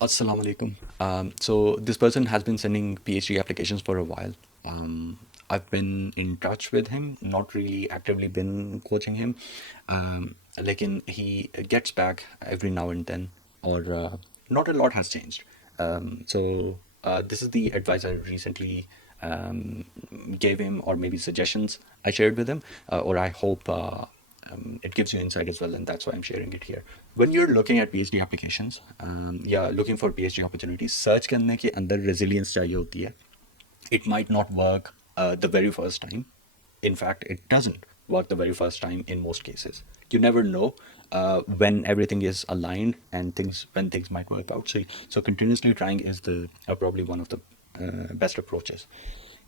Assalamu alaikum. So this person has been sending PhD applications for a while. I've been in touch with him, not really actively been coaching him. Like he gets back every now and then, or not a lot has changed. This is the advice I recently um, gave him, or maybe suggestions I shared with him, or I hope it gives you insight as well, and that's why I'm sharing it here. When you're looking at PhD applications, या looking for PhD opportunities, search करने के अंदर resilience चाहिए होती है. It might not work the very first time. In fact, it doesn't work the very first time in most cases. You never know when everything is aligned and things might work out. So continuously trying is the probably one of the best approaches.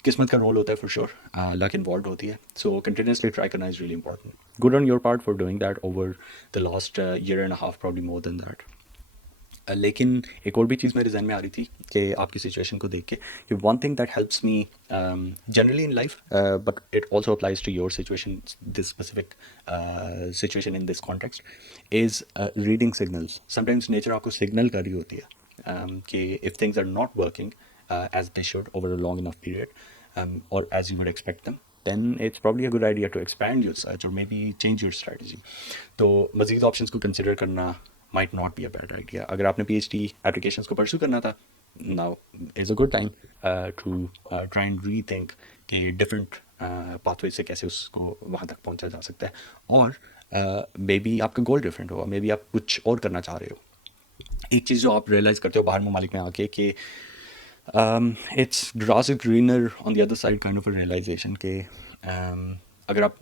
किस्मत का रोल होता है for sure. Luck involved होती है. So continuously try करना is really important. Good on your part for doing that over the last year and a half, probably more than that. लेकिन एक और भी चीज़ मेरे जहन में आ रही थी कि आपकी सिचुएशन को देख के कि one thing that helps me generally in life but it also applies to your situation, this specific situation in this context is reading signals. Sometimes nature आपको सिग्नल कर रही होती है कि if things are not working as they should over a long enough period, or as you would expect them, then it's probably a good idea to expand your search or maybe change your strategy. तो मज़ीद ऑप्शंस को कंसिडर करना might not be a bad idea. अगर आपने PhD applications को pursue करना था, now is a good time to try and rethink कि different pathways से कैसे उसको वहाँ तक पहुँचा जा सकता है. और maybe आपका गोल डिफरेंट होगा, maybe आप कुछ और करना चाह रहे हो. एक चीज़ जो आप रियलाइज़ करते हो बाहर ममालिक में आके कि it's grass is greener on the other side kind of a realization कि अगर आप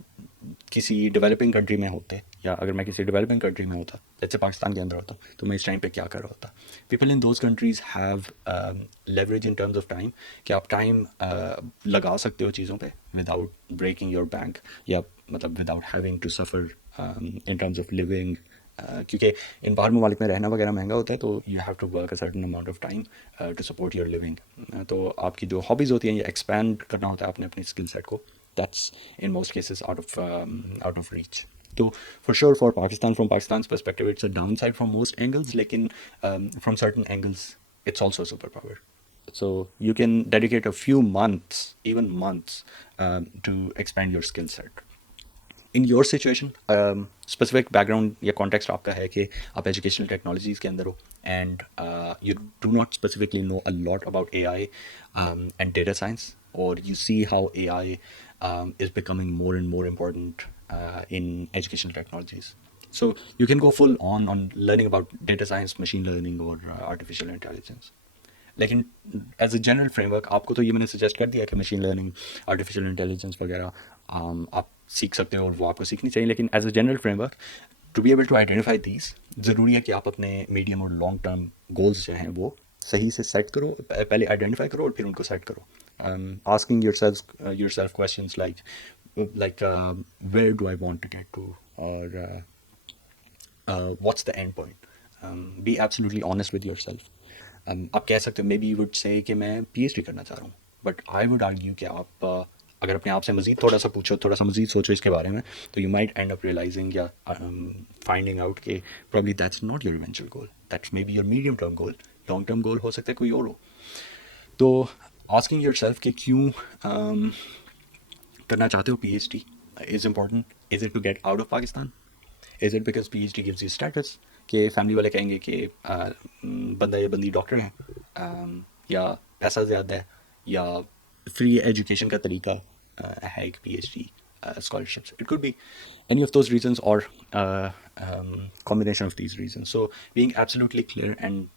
किसी डेवलपिंग कंट्री में होते, या अगर मैं किसी डेवलपिंग कंट्री में होता, जैसे पाकिस्तान के अंदर होता, तो मैं इस टाइम पे क्या कर रहा होता. People in those countries have leverage in terms of time कि आप टाइम लगा सकते हो चीज़ों पे विदाउट ब्रेकिंग योर बैंक, या मतलब without having to suffer in terms of living. क्योंकि इन बाहर ममालिक में रहना वगैरह महंगा होता है, तो you have to work a certain amount of time to support your living. तो आपकी जो हॉबीज़ होती हैं, ये एक्सपैंड करना होता है अपने स्किल सेट को. That's in most cases out of reach. So for sure, for Pakistan, from Pakistan's perspective, it's a downside from most angles. Like from certain angles, it's also a superpower. So you can dedicate a few months, even months, to expand your skill set. In your situation, specific background या context आपका है कि आप educational technologies के अंदर हो, and you do not specifically know a lot about AI and data science, or you see how AI is becoming more and more important in educational technologies. So you can go full on learning about data science, machine learning, or artificial intelligence. लेकिन as a general framework आपको तो ये मैंने सजेस्ट कर दिया कि machine learning, artificial intelligence वगैरह आप सीख सकते हो और वो आपको सीखनी चाहिए. लेकिन as a general framework, to be able to identify these, ज़रूरी है कि आप अपने मीडियम और लॉन्ग टर्म गोल्स जो हैं वो सही से सेट करो. पहले आइडेंटिफाई करो और फिर उनको सेट करो. Asking your self questions like where do I want to get to, or what's the end point. Be absolutely honest with yourself. आप कह सकते हो, मे बी वुड से कि मैं PhD करना चाह रहा हूँ, बट आई वुड आर्ग्यू कि आप अगर अपने आप से मज़ीद थोड़ा सा पूछो, थोड़ा सा मज़ीद सोचो इसके बारे में, तो you might end up realizing या फाइंडिंग आउट कि probably that's not your eventual goal, that's maybe your medium term goal. Long term goal हो सकता है कोई और हो. तो आस्किंग योर सेल्फ कि क्यों करना चाहते हो PhD is important. Is it to get out of Pakistan? Is it because PhD gives you status कि फैमिली वाले कहेंगे कि बंदा या बंदी डॉक्टर है, या पैसा ज़्यादा है, या फ्री एजुकेशन का तरीका है एक PhD scholarships. It could be any of those reasons, or combination of these reasons. So being absolutely clear and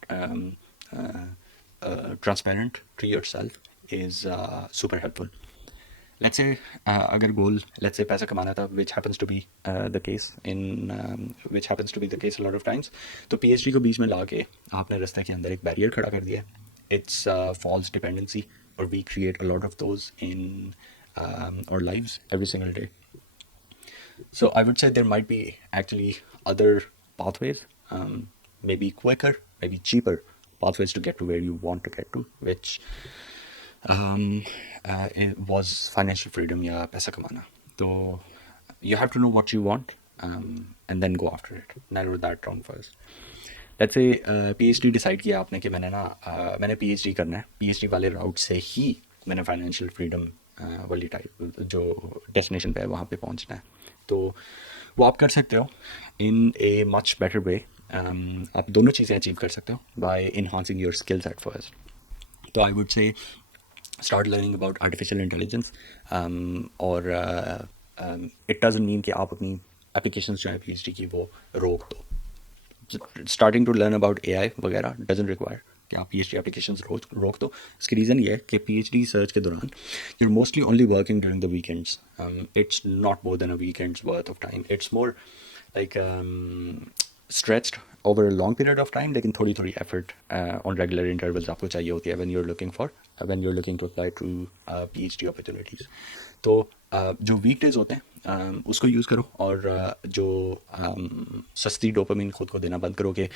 transparent to yourself is super helpful. Let's say अगर गोल, let's say पैसा कमाना था, which happens to be the case which happens to be the case a lot of times, तो PhD को बीच में ला के आपने रास्ते के अंदर एक बैरियर खड़ा कर दिया. It's false dependency, or we create a lot of those in our lives every single day. So I would say there might be actually other pathways, maybe quicker, maybe cheaper pathways to get to where you want to get to, which it was financial freedom या पैसा कमाना. तो you have to know what you want, and then go after it. Narrow that down first. Let's say PhD decide किया आपने कि मैंने पीएचडी करना है, पीएचडी वाले राउट से ही मैंने फाइनेंशियल फ्रीडम वाली टाइप जो डेस्टिनेशन पे है वहाँ पे पहुँचना है, तो वो आप कर सकते हो इन ए मच बेटर वे। आप दोनों चीज़ें अचीव कर सकते हो by enhancing your skills at first. तो I would say start learning about artificial intelligence, और इट डजंट मीन कि आप अपनी एप्लीकेशंस जो है पीएचडी की वो रोक दो। Starting to learn about AI वगैरह डजंट रिक्वायर कि आप पीएचडी एप्लीकेशंस रोक दो। इसकी रीज़न ये है कि पीएचडी सर्च के दौरान you are mostly only working during the weekends. It's not more than a weekend's worth of time, it's more like stretched over a long period of time, लेकिन थोड़ी थोड़ी effort on regular intervals आपको चाहिए होती है when you're looking to apply to PhD opportunities। तो जो weekdays होते हैं उसको यूज़ करो, और जो सस्ती डोपामिन खुद को देना बंद करो कि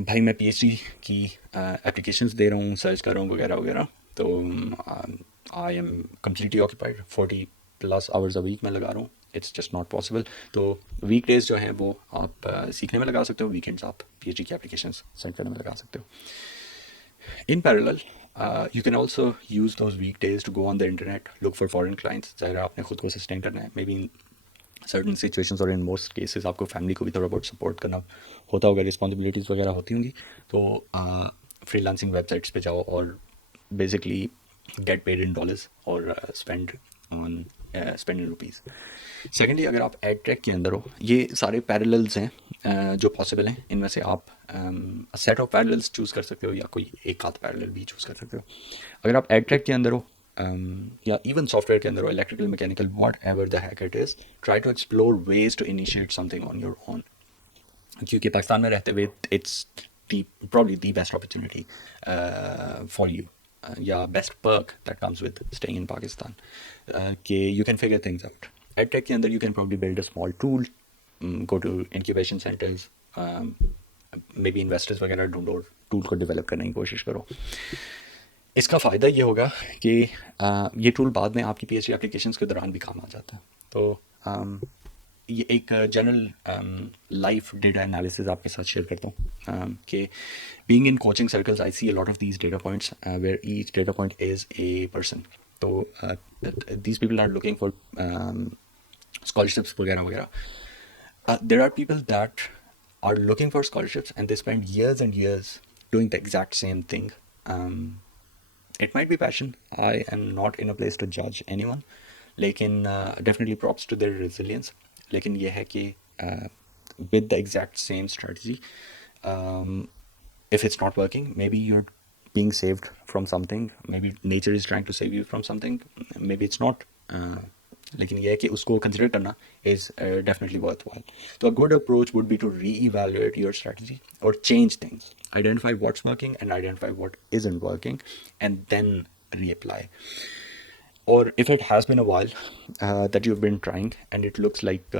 भाई मैं PhD की एप्लीकेशंस दे रहा हूँ, सर्च कर रहा हूँ वगैरह वगैरह, तो I am completely occupied 40+ hours a week मैं लगा रहा हूँ। It's just not possible. तो वीकडेज जो हैं वो आप सीखने में लगा सकते हो, वीकेंड्स आप पीएचडी की एप्लीकेशंस सेंड करने में लगा सकते हो। In parallel you can also use those weekdays to go on the internet, look for foreign clients. ज़ाहिर आपने खुद को सस्टेन करना है, maybe in certain situations और इन मोस्ट केसेस आपको फैमिली को भी थोड़ा बहुत सपोर्ट करना होता होगा, रिस्पॉन्सिबिलिटीज़ वगैरह होती होंगी, तो फ्रीलांसिंग वेबसाइट्स पे जाओ और basically get paid in dollars और स्पेंड इन रुपीज़। सेकेंडली, अगर आप एड ट्रैक के अंदर हो, ये सारे पैरेलल्स हैं जो पॉसिबल हैं, इनमें से आप सेट ऑफ पैरेलल्स चूज़ कर सकते हो या कोई एक आध पैरेलल भी चूज़ कर सकते हो। अगर आप एड ट्रैक के अंदर हो या इवन सॉफ्टवेयर के अंदर हो, electrical, mechanical, whatever the heck it is, try to explore ways to initiate something on your own. क्योंकि पाकिस्तान में रहते हुए it's probably the best opportunity for you, या best perk that comes with staying in Pakistan, कि you can figure things out. EdTech के अंदर you can probably build a small tool, go to incubation centers, maybe investors वगैरह ढूंढो, tool को develop करने की कोशिश करो। इसका फ़ायदा ये होगा कि ये टूल बाद में आपकी PhD एप्लीकेशंस के दौरान भी काम आ जाता है। तो ये एक जनरल लाइफ डेटा एनालिसिस आपके साथ शेयर करता हूँ कि being in coaching circles I see a lot of these data points where each data point is a person. तो these people are looking for scholarships वगैरह वगैरह। There are people that are looking for scholarships and they spend years and years doing the exact same thing. It might be passion. I am not in a place to judge anyone, लेकिन definitely props to their resilience. लेकिन ये है कि with the exact same strategy, if it's not working, maybe you're being saved from something, maybe nature is trying to save you from something, maybe it's not, लेकिन ये है कि उसको consider करना is definitely worthwhile. So a good approach would be to re-evaluate your strategy or change things, identify what's working and identify what isn't working, and then reapply. Or if it has been a while that you've been trying and it looks like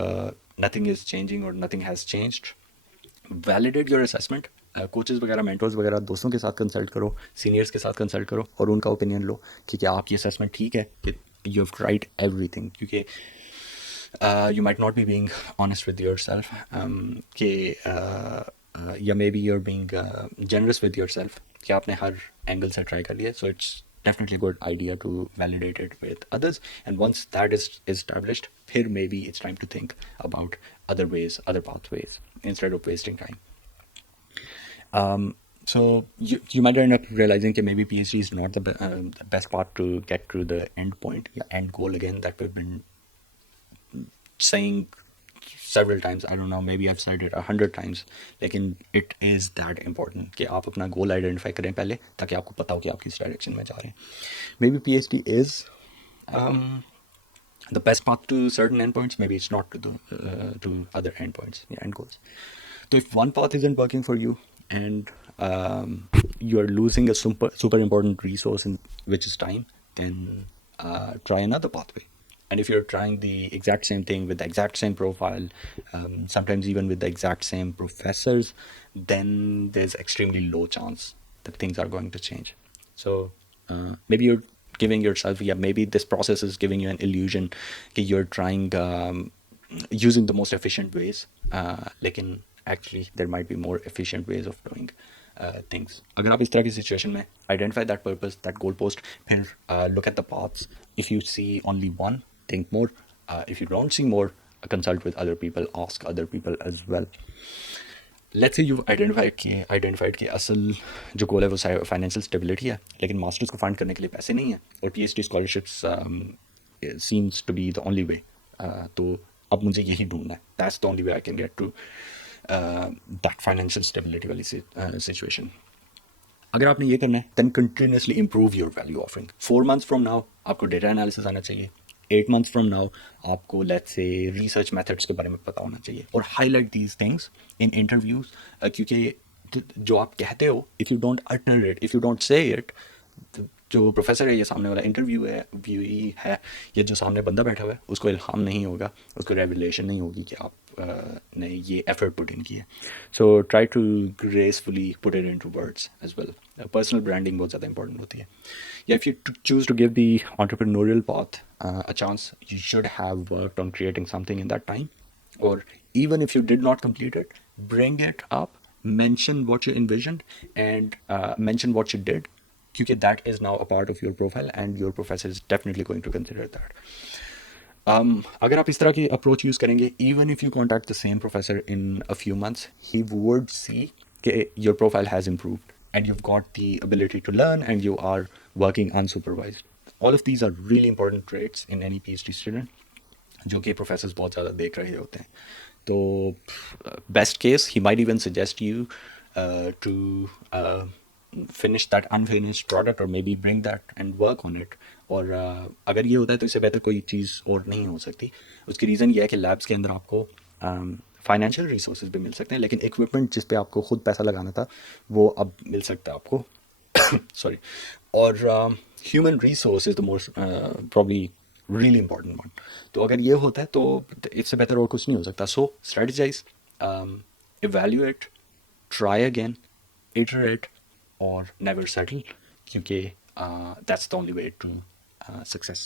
nothing is changing or nothing has changed, validate your assessment. Coaches वगैरह, मेंटर्स वगैरह, दोस्तों के साथ कंसल्ट करो, सीनियर्स के साथ कंसल्ट करो और उनका ओपिनियन लो कि क्या आपकी असेसमेंट ठीक है, कि यू हैव ट्राइड एवरीथिंग। क्योंकि you might not be being honest with yourself, कि या maybe you are being generous with yourself कि आपने हर एंगल से ट्राई कर लिया। So it's definitely a good idea to validate it with others, and once that is established, here maybe it's time to think about other ways, other pathways, instead of wasting time. So you might end up realizing that maybe PhD is not the best path to get to the end point, end goal again, that we've been saying several times. I don't know, maybe I've said it 100 times, लेकिन it is that important कि आप अपना goal identify करें पहले, ताकि आपको पता हो कि आप किस direction में जा रहे हैं. Maybe PhD is the best path to certain endpoints, maybe it's not to other endpoints, end goals. So if one path isn't working for you and you are losing a super important resource, which is time, then try another pathway. And if you're trying the exact same thing with the exact same profile, sometimes even with the exact same professors, then there's extremely low chance that things are going to change. So maybe you're giving yourself, maybe this process is giving you an illusion that you're trying using the most efficient ways, लेकिन actually there might be more efficient ways of doing things. अगर आप इस तरह की situation में identify that purpose, that goal post, फिर look at the paths. If you see only one, think more. If you don't see more, consult with other people, ask other people as well. Let's say you've identified कि असल जो गोल है वो financial stability है, लेकिन मास्टर्स को फंड करने के लिए पैसे नहीं है और PhD scholarships seems to be the only way. तो अब मुझे यही ढूंढना है. That's the only way I can get to that financial stability वाली सिचुएशन. अगर आपने ये करना है then continuously improve your value offering. 4 months from now आपको डेटा एनालिसिस आना चाहिए. 8 months फ्रॉम नाउ आपको लेट्स से रिसर्च मेथड्स के बारे में पता होना चाहिए. और highlight these things in interviews, क्योंकि जो आप कहते हो, if you don't utter it, if you don't say it, जो प्रोफेसर है, ये सामने वाला इंटरव्यू है, व्यू है, ये जो सामने बंदा बैठा हुआ है, उसको इल्हाम नहीं होगा, उसको रेवलेशन नहीं होगी कि आप ने ये एफर्ट पुट इन किया. So try to gracefully put it into words as well. Personal branding बहुत ज़्यादा इंपॉर्टेंट होती है. या if you choose to give the entrepreneurial path a chance, you should have worked on creating something in that time. Or even if you did not complete it, bring it up, mention what you envisioned, and mention what you did, because that is now a part of your profile and your professor is definitely going to consider that. अगर आप इस तरह की approach use करेंगे, even if you contact the same professor in a few months, he would see that your profile has improved and you've got the ability to learn and you are working unsupervised. All of these are really important traits in any PhD student जो कि प्रोफेसर्स बहुत ज़्यादा देख रहे होते हैं. तो best case ही might even suggest you to finish that unfinished product or maybe bring that and work on it. और अगर ये होता है तो इससे बेहतर कोई चीज़ और नहीं हो सकती. उसकी रीज़न ये है कि लैब्स के अंदर आपको फाइनेंशियल रिसोर्सेज भी मिल सकते हैं, लेकिन इक्विपमेंट जिस पे आपको खुद पैसा लगाना था वो अब मिल सकता है आपको. सॉरी. और human resource is the most probably really important one. तो अगर ये होता है तो इससे बेहतर और कुछ नहीं हो सकता. So strategize, evaluate, try again, iterate, or never settle, क्योंकि that's the only way to success.